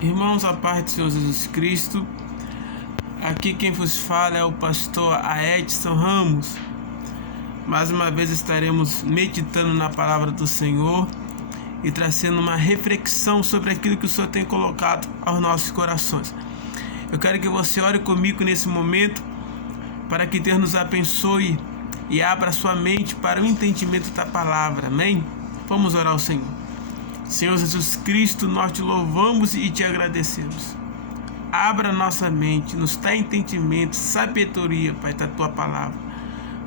Irmãos, a paz do Senhor Jesus Cristo. Aqui quem vos fala é o pastor Aedson Ramos. Mais uma vez estaremos meditando na palavra do Senhor e trazendo uma reflexão sobre aquilo que o Senhor tem colocado aos nossos corações. Eu quero que você ore comigo nesse momento para que Deus nos abençoe e abra sua mente para o entendimento da palavra. Amém? Vamos orar ao Senhor. Senhor Jesus Cristo, nós te louvamos e te agradecemos. Abra nossa mente, nos dá entendimento, sabedoria, Pai, da tua palavra,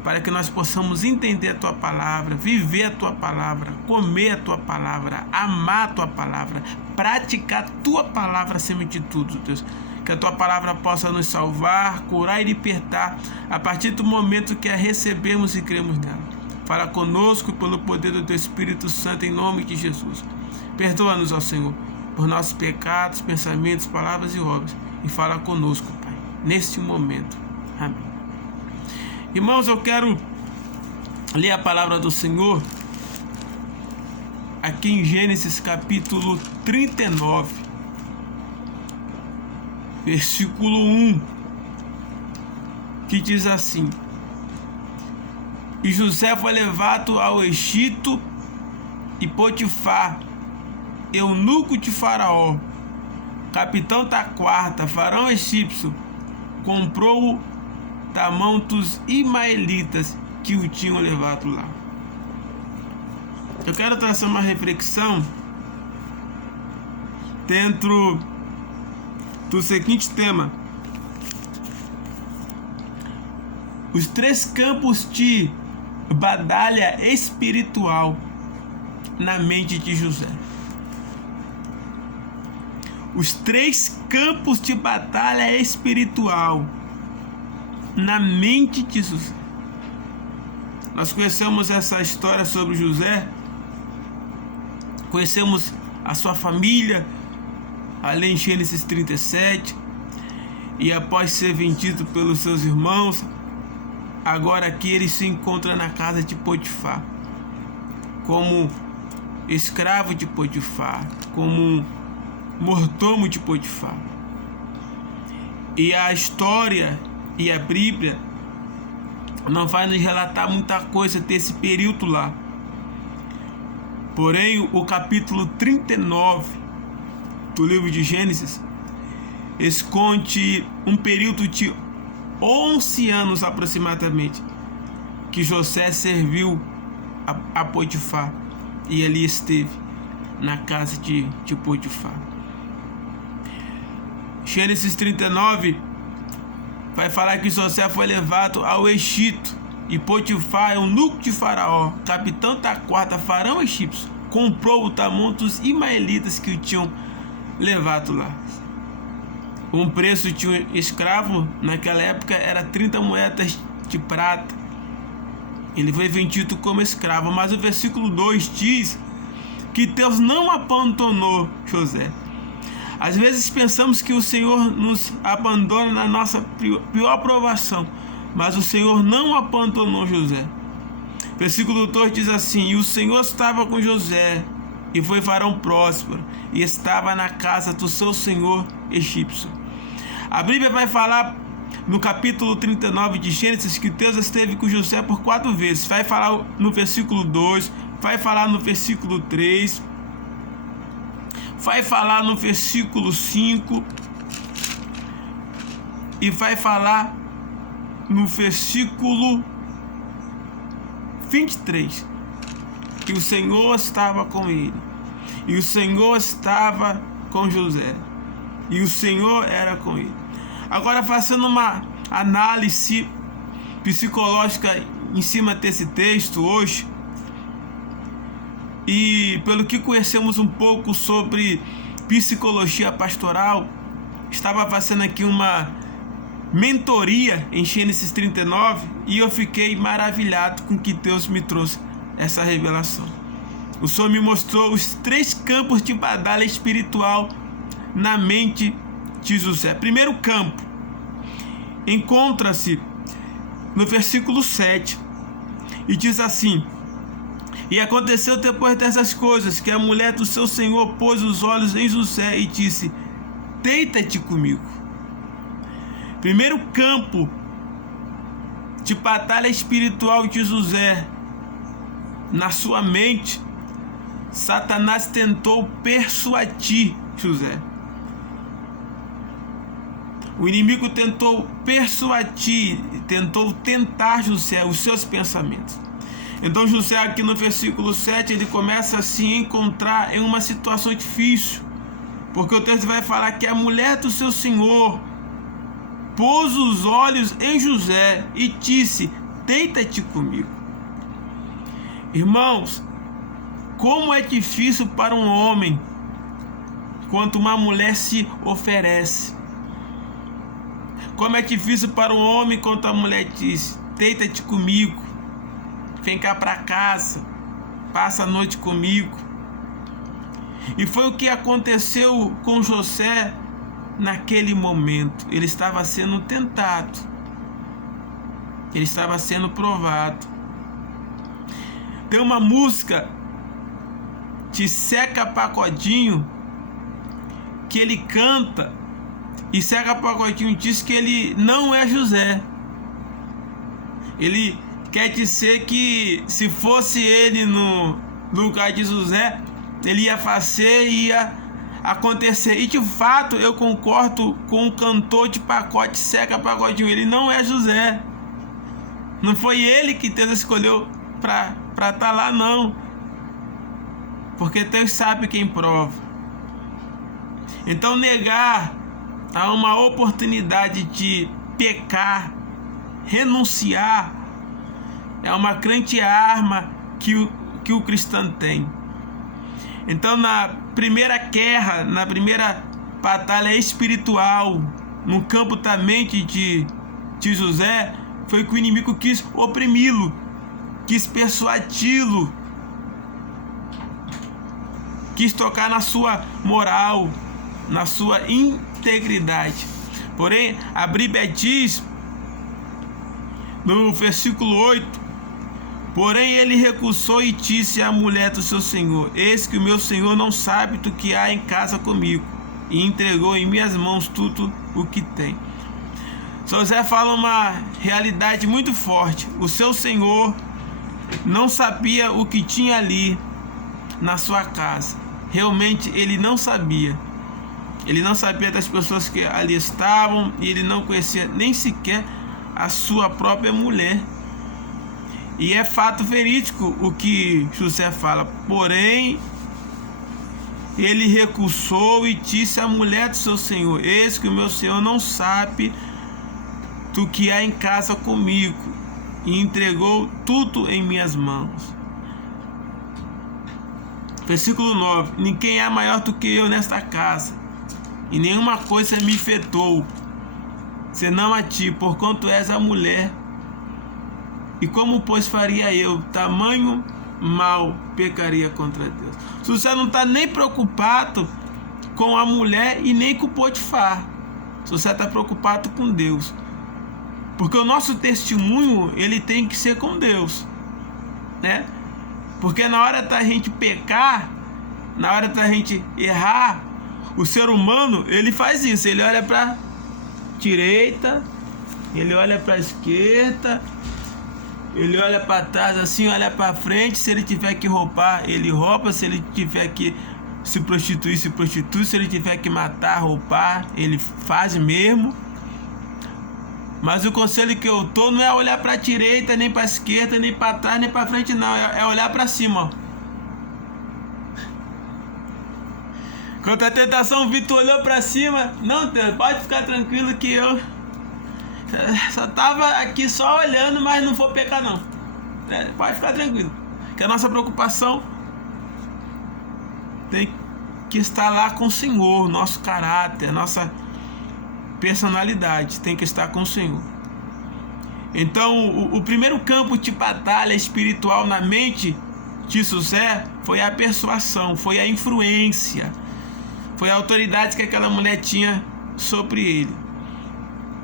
para que nós possamos entender a tua palavra, viver a tua palavra, comer a tua palavra, amar a tua palavra, praticar a tua palavra acima de tudo, Deus. Que a tua palavra possa nos salvar, curar e libertar a partir do momento que a recebemos e cremos nela. Fala conosco pelo poder do teu Espírito Santo, em nome de Jesus. Perdoa-nos, ó Senhor, por nossos pecados, pensamentos, palavras e obras, e fala conosco, Pai, neste momento. Amém. Irmãos, eu quero ler a palavra do Senhor aqui em Gênesis capítulo 39, versículo 1, que diz assim: E José foi levado ao Egito, e Potifar, eunuco de Faraó, capitão da guarda, faraó egípcio, comprou-o da mão dos ismaelitas que o tinham levado lá. Eu quero trazer uma reflexão dentro do seguinte tema: os três campos de batalha espiritual na mente de José. Os três campos de batalha espiritual na mente de José. Nós conhecemos essa história sobre José, conhecemos a sua família, além de Gênesis 37, e após ser vendido pelos seus irmãos, agora aqui ele se encontra na casa de Potifar, como escravo de Potifar, como mordomo de Potifar. E a história e a Bíblia não vai nos relatar muita coisa desse período lá. Porém, o capítulo 39 do livro de Gênesis esconde um período de 11 anos aproximadamente que José serviu a Potifar, e ali esteve na casa de Potifar. Gênesis 39 vai falar que José foi levado ao Egito, e Potifar, eunuco de Faraó, capitão da guarda, faraó egípcio, comprou o da mão dos ismaelitas que o tinham levado lá. Um preço de um escravo naquela época era 30 moedas de prata. Ele foi vendido como escravo, mas o versículo 2 diz que Deus não abandonou José. Às vezes pensamos que o Senhor nos abandona na nossa pior provação, mas o Senhor não abandonou José. Versículo 2 diz assim: E o Senhor estava com José, e foi varão próspero, e estava na casa do seu senhor egípcio. A Bíblia vai falar no capítulo 39 de Gênesis que Deus esteve com José por 4 vezes. Vai falar no versículo 2, vai falar no versículo 3, vai falar no versículo 5 e vai falar no versículo 23 que o Senhor estava com ele, e o Senhor estava com José, e o Senhor era com ele. Agora, fazendo uma análise psicológica em cima desse texto hoje, e pelo que conhecemos um pouco sobre psicologia pastoral, estava fazendo aqui uma mentoria em Gênesis 39, e eu fiquei maravilhado com que Deus me trouxe essa revelação. O Senhor me mostrou os três campos de batalha espiritual na mente de José. Primeiro campo encontra-se no versículo 7 e diz assim: E aconteceu depois dessas coisas que a mulher do seu senhor pôs os olhos em José e disse: deita-te comigo. Primeiro campo de batalha espiritual de José. Na sua mente, Satanás tentou persuadir José. O inimigo tentou persuadir, tentou tentar José, os seus pensamentos. Então José, aqui no versículo 7, ele começa a se encontrar em uma situação difícil, porque o texto vai falar que a mulher do seu senhor pôs os olhos em José e disse: deita-te comigo. Irmãos, como é difícil para um homem quando uma mulher se oferece. Como é difícil para um homem quando a mulher diz: deita-te comigo, vem cá para casa, passa a noite comigo. E foi o que aconteceu com José naquele momento. Ele estava sendo tentado, ele estava sendo provado. Tem uma música de Zeca Pagodinho que ele canta, e Zeca Pagodinho diz que ele não é José. Ele quer dizer que se fosse ele no lugar de José, ele ia fazer e ia acontecer. E de fato eu concordo com o cantor de pagode Zeca Pagodinho. Ele não é José. Não foi ele que Deus escolheu para estar lá, não. Porque Deus sabe quem prova. Então negar a uma oportunidade de pecar, renunciar, é uma grande arma que o cristão tem. Então na primeira guerra, na primeira batalha espiritual, no campo da mente de José, foi que o inimigo quis oprimi-lo, quis persuadi-lo, quis tocar na sua moral, na sua integridade. Porém, a Bíblia diz no versículo 8: porém ele recusou e disse à mulher do seu senhor: eis que o meu senhor não sabe do que há em casa comigo, e entregou em minhas mãos tudo o que tem. José fala uma realidade muito forte. O seu senhor não sabia o que tinha ali na sua casa. Realmente ele não sabia. Ele não sabia das pessoas que ali estavam, e ele não conhecia nem sequer a sua própria mulher. E é fato verídico o que José fala. Porém, ele recusou e disse à mulher do seu senhor: eis que o meu senhor não sabe do que há em casa comigo, e entregou tudo em minhas mãos. Versículo 9: ninguém é maior do que eu nesta casa, e nenhuma coisa me afetou, senão a ti, porquanto és a mulher. E como, pois, faria eu? Tamanho mal pecaria contra Deus. José não está nem preocupado com a mulher e nem com Potifar. José está preocupado com Deus. Porque o nosso testemunho, ele tem que ser com Deus, né? Porque na hora da gente pecar, na hora da gente errar, o ser humano, ele faz isso. Ele olha para direita, ele olha para esquerda, ele olha para trás assim, olha para frente. Se ele tiver que roubar, ele rouba. Se ele tiver que se prostituir, se prostitui. Se ele tiver que matar, roubar, ele faz mesmo. Mas o conselho que eu tô não é olhar para a direita, nem para a esquerda, nem para trás, nem para frente, não. É olhar para cima, ó. Quando a tentação, o Vitor olhou para cima. Não, Deus, pode ficar tranquilo que eu só tava aqui só olhando, mas não vou pecar, não. Pode ficar tranquilo. Que a nossa preocupação tem que estar lá com o Senhor. Nosso caráter, nossa personalidade tem que estar com o Senhor. Então, o primeiro campo de batalha espiritual na mente de José foi a persuasão, foi a influência, foi a autoridade que aquela mulher tinha sobre ele.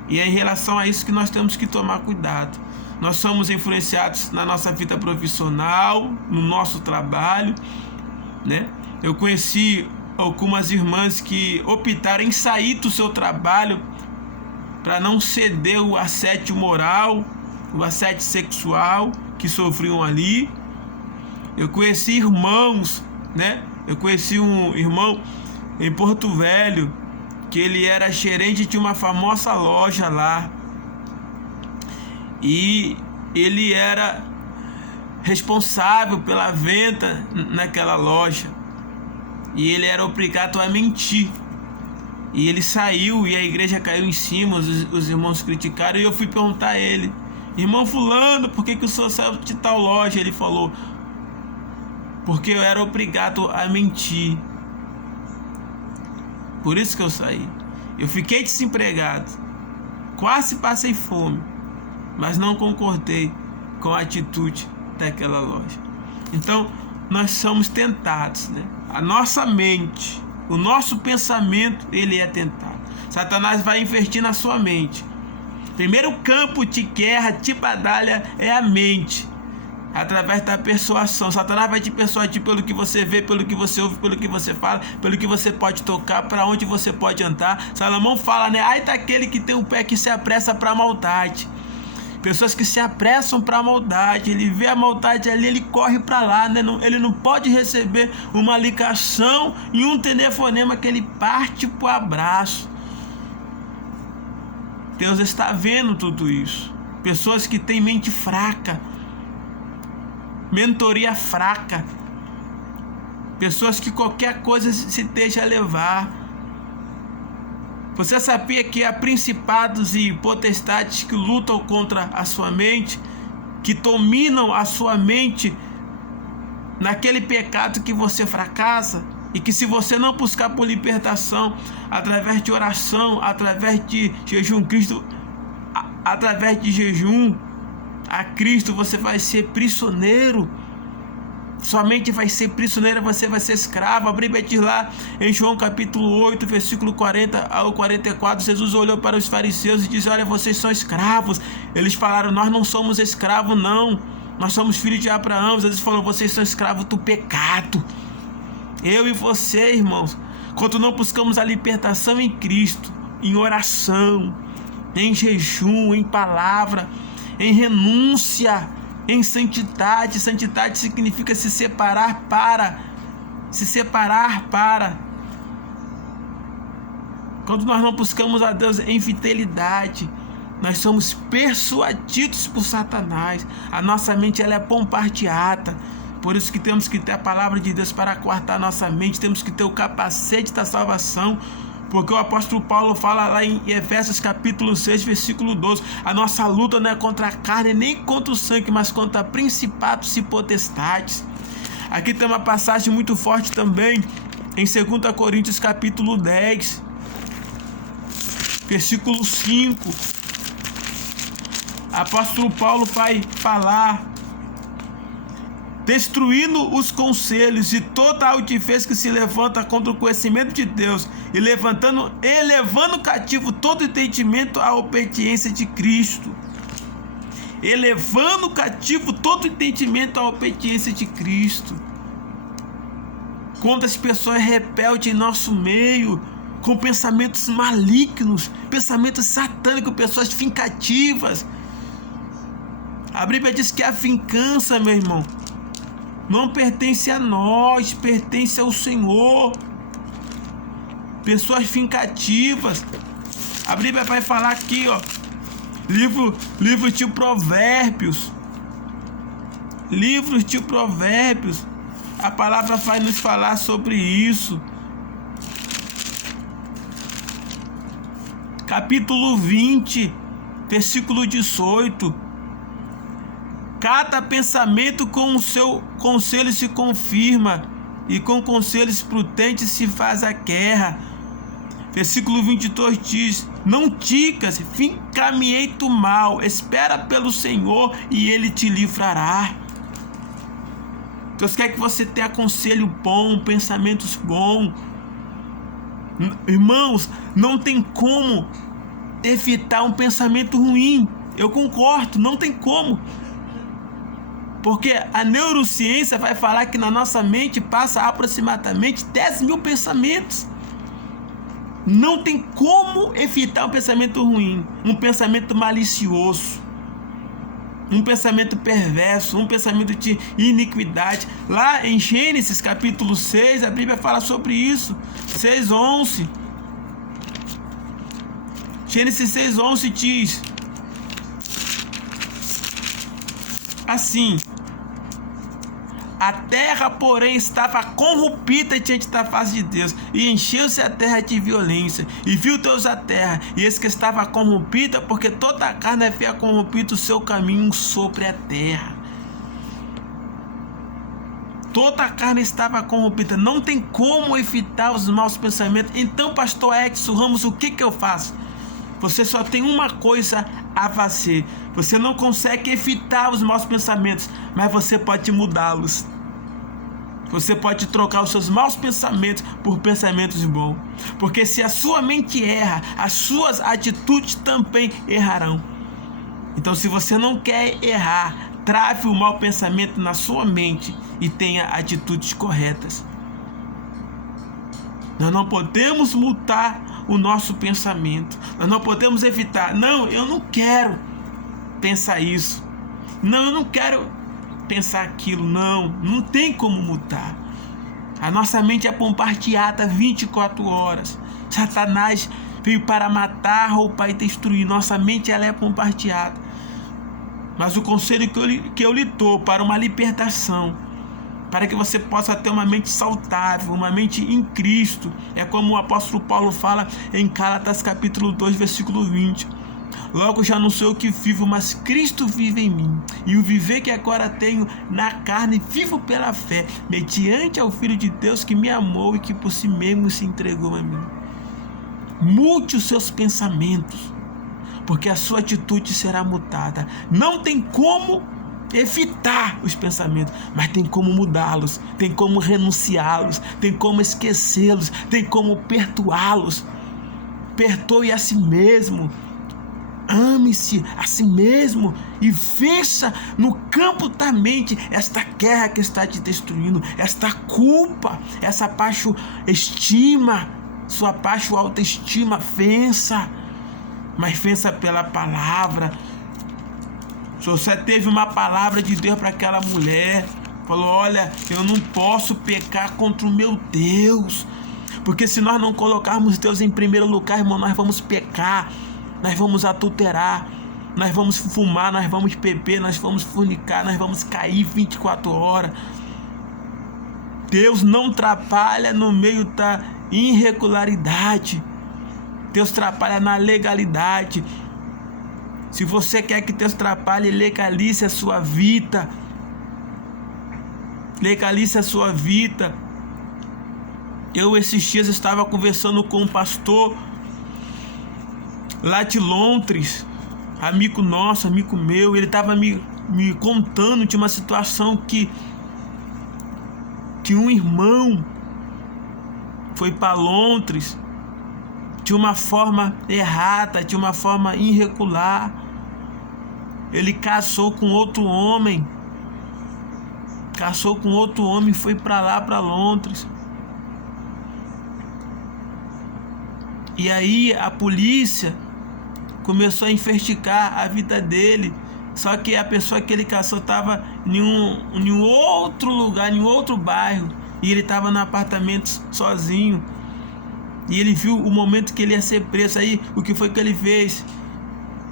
E é em relação a isso que nós temos que tomar cuidado. Nós somos influenciados na nossa vida profissional, no nosso trabalho, né? Eu conheci algumas irmãs que optaram em sair do seu trabalho para não ceder o assédio moral, o assédio sexual que sofriam ali. Eu conheci irmãos, né? Eu conheci um irmão em Porto Velho, que ele era gerente de uma famosa loja lá. E ele era responsável pela venda naquela loja. E ele era obrigado a mentir. E ele saiu e a igreja caiu em cima, os irmãos criticaram. E eu fui perguntar a ele: irmão fulano, por que o senhor saiu de tal loja? Ele falou: porque eu era obrigado a mentir. Por isso que eu saí. Eu fiquei desempregado, quase passei fome, mas não concordei com a atitude daquela loja. Então nós somos tentados, né? A nossa mente, o nosso pensamento, ele é tentado. Satanás vai investir na sua mente. Primeiro campo de guerra, de batalha, é a mente. Através da persuasão. Satanás vai te persuadir pelo que você vê, pelo que você ouve, pelo que você fala, pelo que você pode tocar, para onde você pode andar. Salomão fala, né? Ai daquele que tem um pé que se apressa para a maldade. Pessoas que se apressam para a maldade. Ele vê a maldade ali, ele corre para lá, né? Ele não pode receber uma ligação e um telefonema que ele parte para o abraço. Deus está vendo tudo isso. Pessoas que têm mente fraca, mentoria fraca, pessoas que qualquer coisa se deixa levar. Você sabia que há principados e potestades que lutam contra a sua mente, que dominam a sua mente naquele pecado que você fracassa? E que se você não buscar por libertação, através de oração, através de jejum, através de jejum a Cristo, você vai ser prisioneiro. Somente vai ser prisioneiro, você vai ser escravo. A Bíblia diz lá em João capítulo 8, versículo 40 ao 44, Jesus olhou para os fariseus e disse: olha, vocês são escravos. Eles falaram: nós não somos escravos não, nós somos filhos de Abraão. Jesus falou: vocês são escravos do pecado. Eu e você, irmãos, quando não buscamos a libertação em Cristo, em oração, em jejum, em palavra, em renúncia, em santidade. Santidade significa se separar para. Quando nós não buscamos a Deus em fidelidade, nós somos persuadidos por Satanás. A nossa mente, ela é bombardeada. Por isso que temos que ter a palavra de Deus para cortar nossa mente. Temos que ter o capacete da salvação. Porque o apóstolo Paulo fala lá em Efésios capítulo 6, versículo 12. A nossa luta não é contra a carne, nem contra o sangue, mas contra principados e potestades. Aqui tem uma passagem muito forte também, em 2 Coríntios capítulo 10, versículo 5. Apóstolo Paulo vai falar: destruindo os conselhos e toda a altivez que se levanta contra o conhecimento de Deus, e elevando cativo todo entendimento à obediência de Cristo. Elevando cativo todo entendimento à obediência de Cristo. Quando as pessoas rebeldes em nosso meio, com pensamentos malignos, pensamentos satânicos, pessoas vingativas. A Bíblia diz que a vingança, meu irmão, não pertence a nós, pertence ao Senhor. Pessoas vingativas. A Bíblia vai falar aqui, ó, livro de Provérbios. Livros de Provérbios. A palavra vai nos falar sobre isso. Capítulo 20, versículo 18. Cada pensamento com o seu conselho se confirma, e com conselhos prudentes se faz a guerra. Versículo 22 diz: não digas, finca-me do mal, espera pelo Senhor e Ele te livrará. Deus quer que você tenha conselho bom, pensamentos bons. Irmãos, não tem como evitar um pensamento ruim. Eu concordo, não tem como. Porque a neurociência vai falar que na nossa mente passa aproximadamente 10 mil pensamentos. Não tem como evitar um pensamento ruim, um pensamento malicioso, um pensamento perverso, um pensamento de iniquidade. Lá em Gênesis capítulo 6, a Bíblia fala sobre isso. 6:11. Gênesis 6:11 diz assim: a terra, porém, estava corrompida diante da face de Deus, e encheu-se a terra de violência. E viu Deus a terra, e eis que estava corrompida, porque toda a carne havia corrompido o seu caminho sobre a terra. Toda a carne estava corrompida. Não tem como evitar os maus pensamentos. Então, pastor Edson Ramos, o que eu faço? Você só tem uma coisa a fazer. Você não consegue evitar os maus pensamentos, mas você pode mudá-los. Você pode trocar os seus maus pensamentos por pensamentos bons. Porque se a sua mente erra, as suas atitudes também errarão. Então, se você não quer errar, trave o mau pensamento na sua mente e tenha atitudes corretas. Nós não podemos mudar o nosso pensamento. Nós não podemos evitar. Não, eu não quero pensar isso. Não, eu não quero pensar aquilo. Não tem como mudar. A nossa mente é bombardeada 24 horas. Satanás veio para matar, roubar e destruir. Nossa mente ela é bombardeada. Mas o conselho que eu lhe dou para uma libertação, para que você possa ter uma mente saudável, uma mente em Cristo, é como o apóstolo Paulo fala em Gálatas capítulo 2, versículo 20. Logo já não sou eu que vivo, mas Cristo vive em mim. E o viver que agora tenho na carne, vivo pela fé, mediante ao Filho de Deus que me amou e que por si mesmo se entregou a mim. Mude os seus pensamentos, porque a sua atitude será mudada. Não tem como evitar os pensamentos, mas tem como mudá-los, tem como renunciá-los, tem como esquecê-los, tem como perdoá-los. Perdoe a si mesmo, ame-se a si mesmo e vença no campo da mente esta guerra que está te destruindo, esta culpa, essa baixa estima, sua baixa autoestima. Vença, mas vença pela palavra. Se você teve uma palavra de Deus para aquela mulher, falou: olha, eu não posso pecar contra o meu Deus, porque se nós não colocarmos Deus em primeiro lugar, irmão, nós vamos pecar, nós vamos adulterar, nós vamos fumar, nós vamos beber, nós vamos fornicar, nós vamos cair 24 horas. Deus não trabalha no meio da irregularidade, Deus trabalha na legalidade. Se você quer que Deus trabalhe, legalize a sua vida. Legalize a sua vida. Eu esses dias estava conversando com um pastor lá de Londres, amigo nosso, amigo meu. Ele estava me contando de uma situação que um irmão foi para Londres de uma forma errada, de uma forma irregular. Ele casou com outro homem. E foi para lá, para Londres. E aí a polícia começou a investigar a vida dele. Só que a pessoa que ele casou estava em um outro lugar, em um outro bairro. E ele estava no apartamento sozinho. E ele viu o momento que ele ia ser preso. Aí o que foi que ele fez?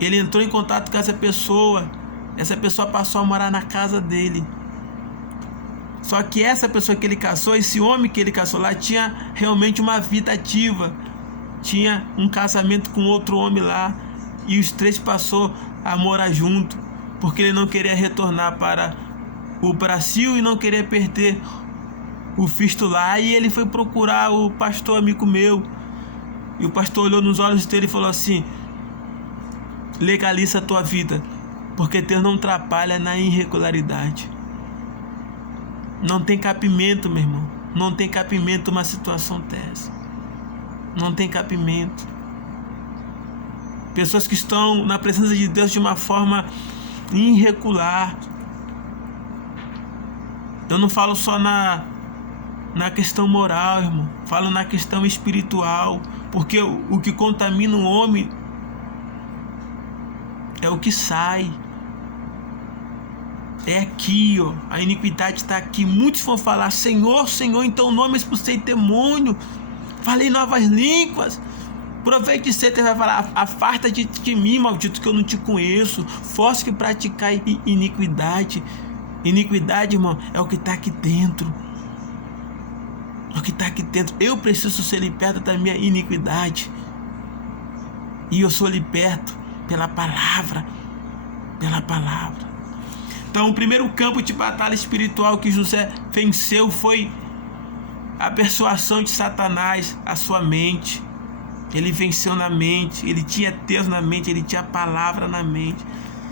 Ele entrou em contato com essa pessoa. Essa pessoa passou a morar na casa dele. Só que essa pessoa que ele caçou, esse homem que ele caçou lá, tinha realmente uma vida ativa. Tinha um casamento com outro homem lá. E os três passou a morar junto, porque ele não queria retornar para o Brasil e não queria perder o visto lá. E ele foi procurar o pastor amigo meu. E o pastor olhou nos olhos dele e falou assim: legaliza a tua vida, porque Deus não trabalha na irregularidade. Não tem cabimento, meu irmão. Não tem cabimento uma situação dessa. Não tem cabimento. Pessoas que estão na presença de Deus de uma forma irregular. Eu não falo só na questão moral, irmão. Falo na questão espiritual. Porque o que contamina o homem é o que sai. É aqui, ó. A iniquidade está aqui. Muitos vão falar: Senhor, Senhor, então nome expulsei demônio, falei novas línguas, profeticei. Você vai falar: afasta de mim, maldito, que eu não te conheço. Força que praticar iniquidade. Iniquidade, irmão, é o que está aqui dentro. É o que está aqui dentro. Eu preciso ser liberto da minha iniquidade. E eu sou liberto pela palavra. Pela palavra. Então, o primeiro campo de batalha espiritual que José venceu foi a persuasão de Satanás, a sua mente. Ele venceu na mente, ele tinha Deus na mente, ele tinha a palavra na mente.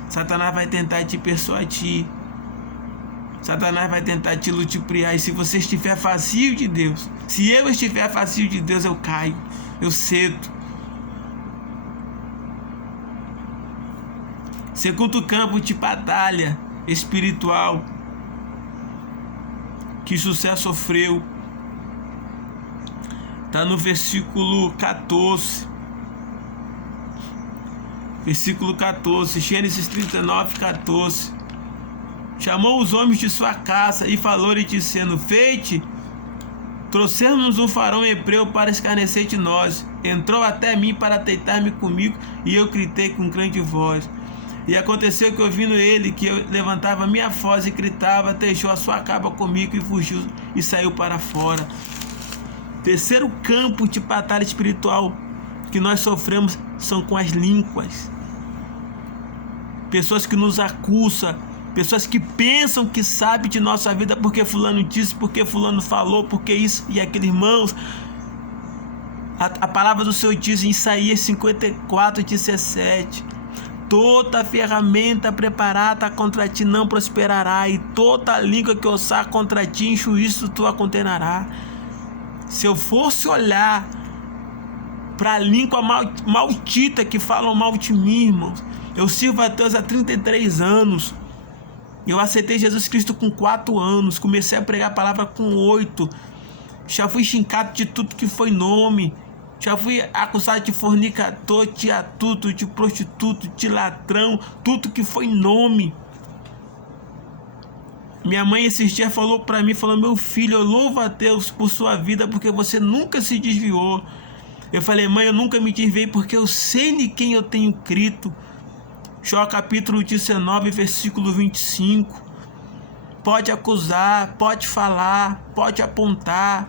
Satanás vai tentar te persuadir. Satanás vai tentar te ludibriar. E se você estiver vazio de Deus, se eu estiver vazio de Deus, eu caio, eu cedo. Segundo campo de batalha espiritual que José sofreu está no versículo 14. Versículo 14, Gênesis 39, 14. Chamou os homens de sua casa e falou-lhe dizendo: Feite, trouxemos um varão hebreu para escarnecer de nós. Entrou até mim para deitar-me comigo, e eu gritei com grande voz. E aconteceu que, ouvindo ele, que eu levantava minha voz e gritava, deixou a sua capa comigo e fugiu e saiu para fora. Terceiro campo de batalha espiritual que nós sofremos são com as línguas. Pessoas que nos acusam, pessoas que pensam que sabem de nossa vida porque fulano disse, porque fulano falou, porque isso e aquilo. Irmãos, a palavra do Senhor diz em Isaías 54, 17: toda ferramenta preparada contra ti não prosperará, e toda língua que osar contra ti em juízo tu a condenará. Se eu fosse olhar para a língua maldita que falam mal de mim, irmãos, eu sirvo a Deus há 33 anos. Eu aceitei Jesus Cristo com 4 anos. Comecei a pregar a palavra com 8. Já fui xingado de tudo que foi nome. Já fui acusado de fornicador, de adulto, de prostituto, de ladrão, tudo que foi nome. Minha mãe esses dias falou para mim, falou: meu filho, eu louvo a Deus por sua vida, porque você nunca se desviou. Eu falei: mãe, eu nunca me desviei, porque eu sei em quem eu tenho crido. Jó capítulo 19, versículo 25. Pode acusar, pode falar, pode apontar.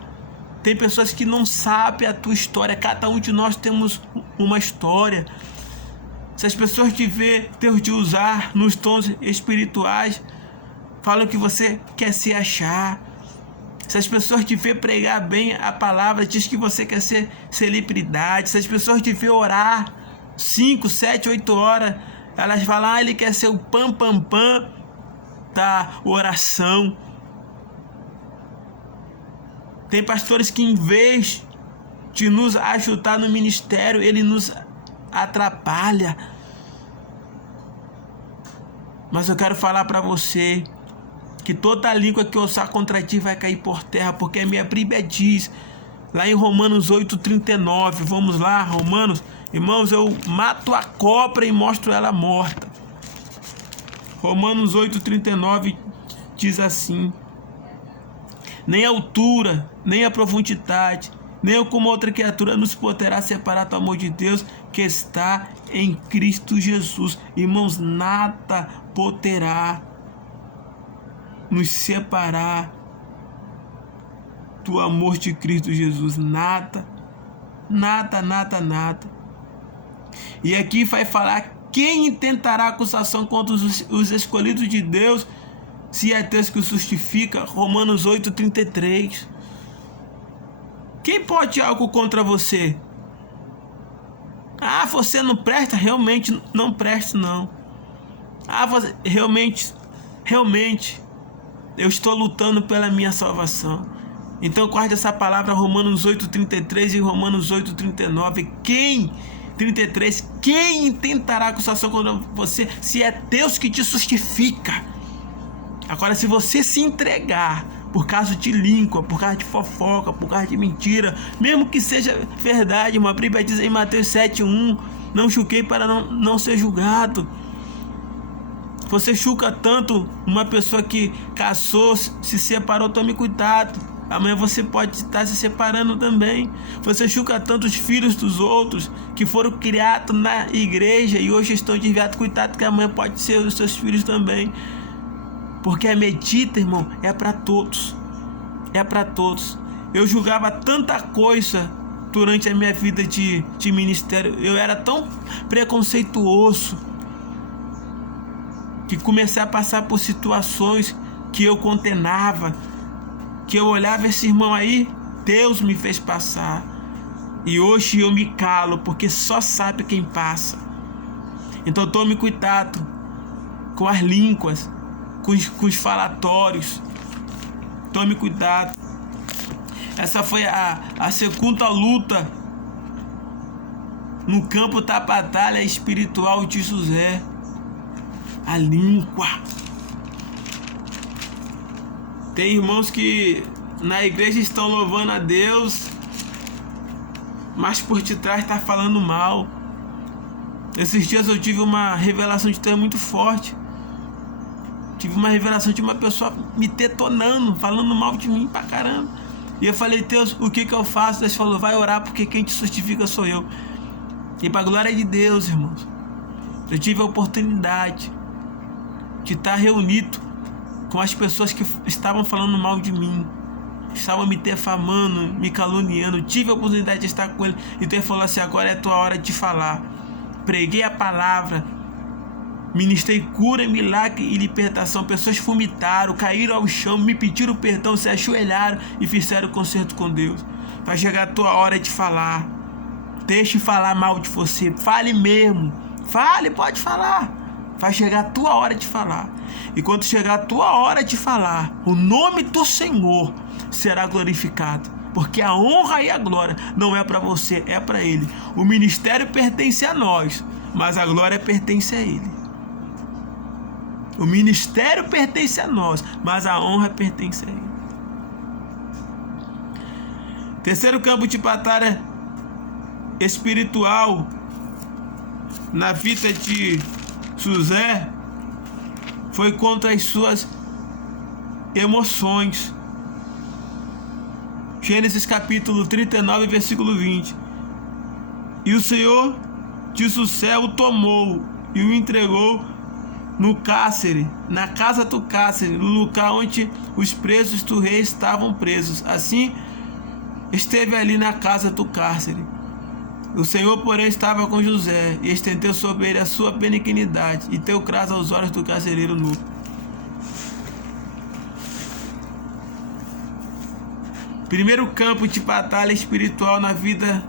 Tem pessoas que não sabem a tua história. Cada um de nós temos uma história. Se as pessoas te ver Deus te usar nos tons espirituais, falam que você quer se achar. Se as pessoas te ver pregar bem a palavra, diz que você quer ser celebridade. Se as pessoas te ver orar 5, 7, 8 horas, elas falam: ele quer ser o pam da oração. Tem pastores que, em vez de nos ajudar no ministério, ele nos atrapalha. Mas eu quero falar para você que toda língua que osar contra ti vai cair por terra, porque a minha Bíblia diz lá em Romanos 8:39. Vamos lá, Romanos. Irmãos, eu mato a cobra e mostro ela morta. Romanos 8:39 diz assim: nem a altura, nem a profundidade, nem alguma outra criatura nos poderá separar do amor de Deus que está em Cristo Jesus. Irmãos, nada poderá nos separar do amor de Cristo Jesus. Nada. E aqui vai falar: quem intentará acusação contra os escolhidos de Deus, se é Deus que os justifica? Romanos 8:33. Quem pode algo contra você? Ah, você não presta? Realmente não presta, não. Ah, você realmente eu estou lutando pela minha salvação. Então guarde essa palavra, Romanos 8:33 e Romanos 8:39. Quem intentará acusação contra você, se é Deus que te justifica? Agora, se você se entregar por causa de língua, por causa de fofoca, por causa de mentira, mesmo que seja verdade, a Bíblia diz em Mateus 7:1, não julguei para não ser julgado. Você julga tanto uma pessoa que casou, se separou, tome cuidado. Amanhã você pode estar se separando também. Você julga tanto os filhos dos outros que foram criados na igreja e hoje estão desviados. Cuidado que amanhã pode ser os seus filhos também. Porque a medida, irmão, é para todos. É para todos. Eu julgava tanta coisa durante a minha vida de ministério. Eu era tão preconceituoso que comecei a passar por situações que eu condenava, que eu olhava esse irmão aí, Deus me fez passar. E hoje eu me calo, porque só sabe quem passa. Então tome cuidado com as línguas, com os falatórios. Tome cuidado. Essa foi a segunda luta no campo da batalha espiritual de José. A língua. Tem irmãos que na igreja estão louvando a Deus, mas por detrás está falando mal. Esses dias eu tive uma revelação de Deus muito forte. Tive uma revelação de uma pessoa me detonando, falando mal de mim pra caramba. E eu falei, Deus, o que eu faço? Deus falou, vai orar, porque quem te justifica sou eu. E pra glória de Deus, irmãos, eu tive a oportunidade de estar reunido com as pessoas que estavam falando mal de mim, estavam me defamando, me caluniando. Tive a oportunidade de estar com ele. Então ele falou assim, agora é a tua hora de falar. Preguei a palavra, ministrei cura, milagre e libertação. Pessoas vomitaram, caíram ao chão, me pediram perdão, se ajoelharam e fizeram concerto com Deus. Vai chegar a tua hora de falar. Deixe falar mal de você, fale mesmo. Fale, pode falar. Vai chegar a tua hora de falar. E quando chegar a tua hora de falar, o nome do Senhor será glorificado. Porque a honra e a glória não é para você, é para Ele. O ministério pertence a nós, mas a glória pertence a Ele. O ministério pertence a nós, mas a honra pertence a Ele. Terceiro campo de batalha espiritual na vida de José foi contra as suas emoções. Gênesis capítulo 39, versículo 20. E o Senhor de José o tomou e o entregou no cárcere, na casa do cárcere, no lugar onde os presos do rei estavam presos. Assim, esteve ali na casa do cárcere. O Senhor, porém, estava com José e estendeu sobre ele a sua benignidade e deu graça aos olhos do carcereiro nu. Primeiro campo de batalha espiritual na vida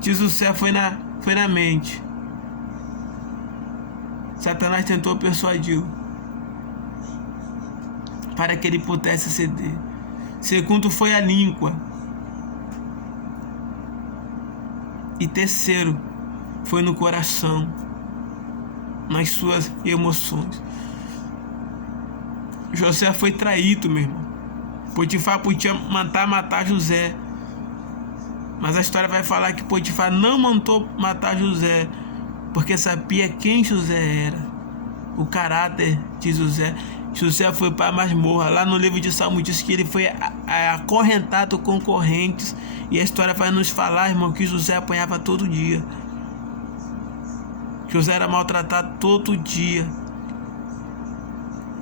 de José foi na mente. Satanás tentou persuadi-lo para que ele pudesse ceder. Segundo foi a língua. E terceiro foi no coração, nas suas emoções. José foi traído, meu irmão. Potifar podia mandar matar José, mas a história vai falar que Potifar não mandou matar José, porque sabia quem José era, o caráter de José. José foi para a masmorra. Lá no livro de Salmos diz que ele foi acorrentado com correntes. E a história vai nos falar, irmão, que José apanhava todo dia. José era maltratado todo dia.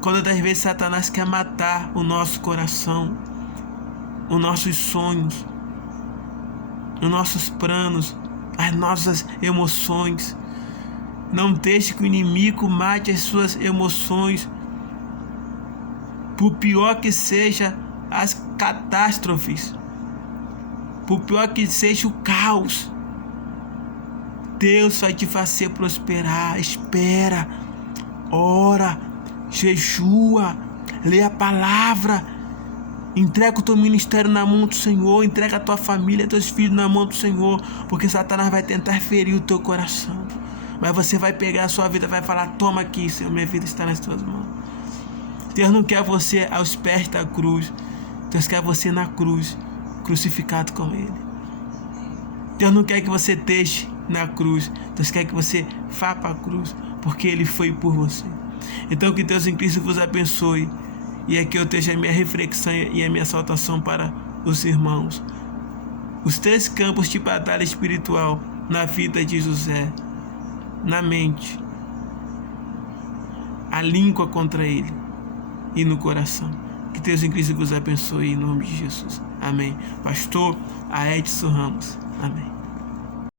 Quando das vezes Satanás quer matar o nosso coração, os nossos sonhos, os nossos planos, as nossas emoções. Não deixe que o inimigo mate as suas emoções. Por pior que seja as catástrofes, por pior que seja o caos, Deus vai te fazer prosperar. Espera, ora, jejua, lê a palavra, entrega o teu ministério na mão do Senhor, entrega a tua família, teus filhos na mão do Senhor, porque Satanás vai tentar ferir o teu coração, mas você vai pegar a sua vida e vai falar, toma aqui, Senhor, minha vida está nas tuas mãos. Deus não quer você aos pés da cruz. Deus quer você na cruz, crucificado com Ele. Deus não quer que você esteja na cruz. Deus quer que você vá para a cruz, porque Ele foi por você. Então que Deus em Cristo vos abençoe. E aqui eu esteja a minha reflexão e a minha exaltação para os irmãos. Os 3 campos de batalha espiritual na vida de José: na mente, a língua contra ele e no coração. Que Deus em Cristo vos abençoe em nome de Jesus. Amém. Pastor Edson Ramos. Amém.